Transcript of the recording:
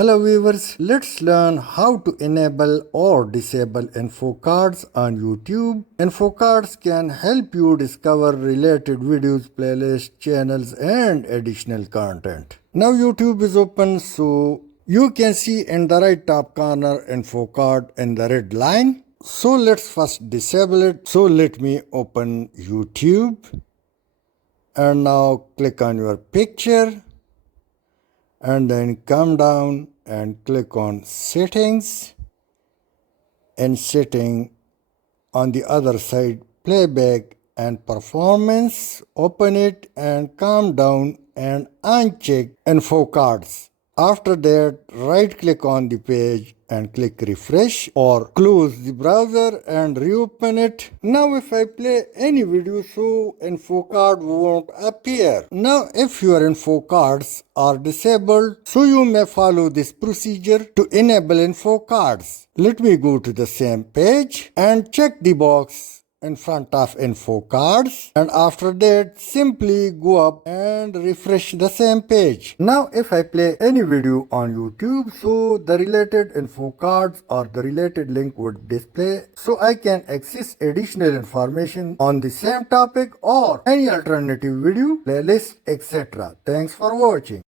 Hello viewers, let's learn how to enable or disable info cards on YouTube. Info cards can help you discover related videos, playlists, channels and additional content. Now YouTube is open, so you can see in the right top corner info card in the red line. So let's first disable it. So let me open YouTube and now click on your picture and then come down and click on settings, and setting on the other side playback and performance. Open it and come down and uncheck info cards. After that, right click on the page and click refresh or close the browser and reopen it. Now if I play any video, so info card won't appear. Now if your info cards are disabled, so you may follow this procedure to enable info cards. Let me go to the same page and check the box in front of info cards, and after that simply go up and refresh the same page. Now if I play any video on YouTube, so the related info cards or the related link would display, so I can access additional information on the same topic or any alternative video, playlist, etc. Thanks for watching.